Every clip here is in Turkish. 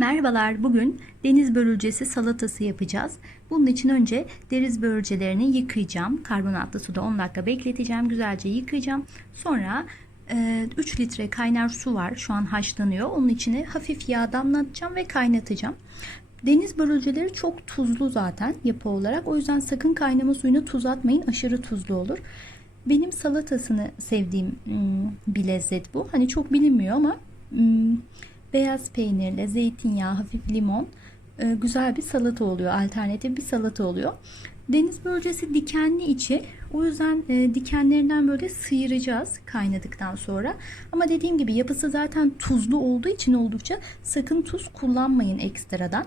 Merhabalar, bugün deniz börülcesi salatası yapacağız. Bunun için önce deniz börülcelerini yıkayacağım. Karbonatlı suda 10 dakika bekleteceğim. Güzelce yıkayacağım. Sonra e, 3 litre kaynar su var. Şu an haşlanıyor. Onun içine hafif yağ damlatacağım ve kaynatacağım. Deniz börülceleri çok tuzlu zaten yapı olarak. O yüzden sakın kaynama suyuna tuz atmayın. Aşırı tuzlu olur. Benim salatasını sevdiğim hmm, bir lezzet bu. Hani çok bilinmiyor ama hmm, beyaz peynirle, zeytinyağı, hafif limon e, güzel bir salata oluyor. Alternatif bir salata oluyor. Deniz börülcesi dikenli içi. O yüzden e, dikenlerinden böyle sıyıracağız kaynadıktan sonra. Ama dediğim gibi yapısı zaten tuzlu olduğu için oldukça sakın tuz kullanmayın ekstradan.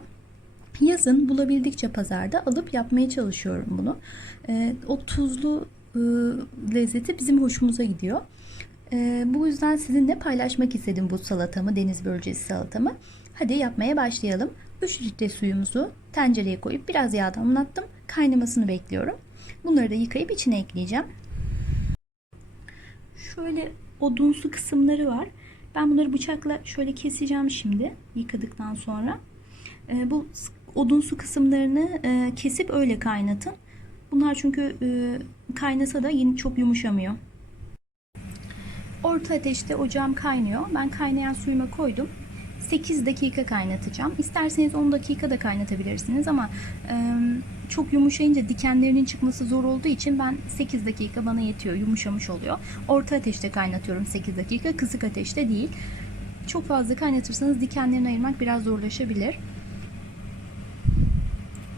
Yazın bulabildikçe pazarda alıp yapmaya çalışıyorum bunu. E, o tuzlu e, lezzeti bizim hoşumuza gidiyor. E, bu yüzden sizinle paylaşmak istedim bu salatamı, deniz börülcesi salatamı. Hadi yapmaya başlayalım. 3 litre suyumuzu tencereye koyup biraz yağ damlattım. Kaynamasını bekliyorum. Bunları da yıkayıp içine ekleyeceğim. Şöyle odunsu kısımları var. Ben bunları bıçakla şöyle keseceğim şimdi yıkadıktan sonra. E, bu odunsu kısımlarını e, kesip öyle kaynatın. Bunlar çünkü e, kaynasa da yine çok yumuşamıyor. Orta ateşte ocağım kaynıyor. Ben kaynayan suyuma koydum. 8 dakika kaynatacağım. İsterseniz 10 dakika da kaynatabilirsiniz ama e, çok yumuşayınca dikenlerinin çıkması zor olduğu için ben 8 dakika bana yetiyor. Yumuşamış oluyor. Orta ateşte kaynatıyorum 8 dakika. Kısık ateşte değil. Çok fazla kaynatırsanız dikenlerini ayırmak biraz zorlaşabilir.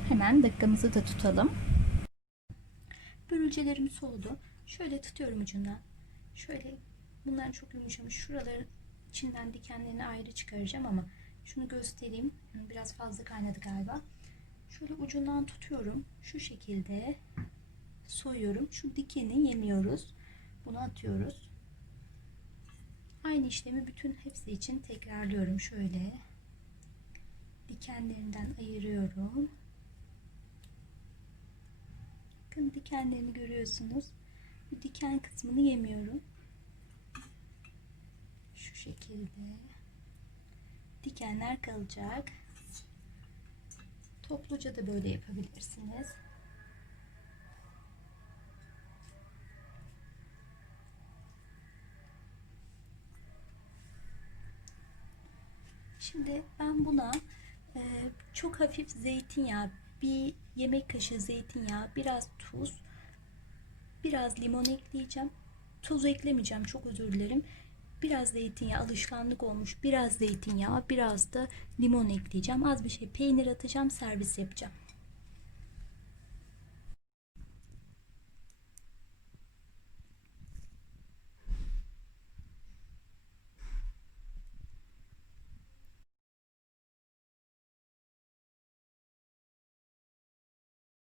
Hemen dakikamızı da tutalım. Börülcelerim soğudu. Şöyle tutuyorum ucundan. Şöyle bunlar çok yumuşamış. Şuraların içinden dikenlerini ayrı çıkaracağım ama şunu göstereyim. Biraz fazla kaynadı galiba. Şöyle ucundan tutuyorum. Şu şekilde soyuyorum. Şu dikeni yemiyoruz. Bunu atıyoruz. Aynı işlemi bütün hepsi için tekrarlıyorum. Şöyle dikenlerinden ayırıyorum. Bakın dikenlerini görüyorsunuz. Bu diken kısmını yemiyorum. Şu şekilde. Dikenler kalacak. Topluca da böyle yapabilirsiniz. Şimdi ben buna e, çok hafif zeytinyağı, bir yemek kaşığı zeytinyağı, biraz tuz, biraz limon ekleyeceğim. Tuz eklemeyeceğim, çok özür dilerim. Biraz zeytinyağı alışkanlık olmuş. Biraz zeytinyağı, biraz da limon ekleyeceğim. Az bir şey peynir atacağım, servis yapacağım.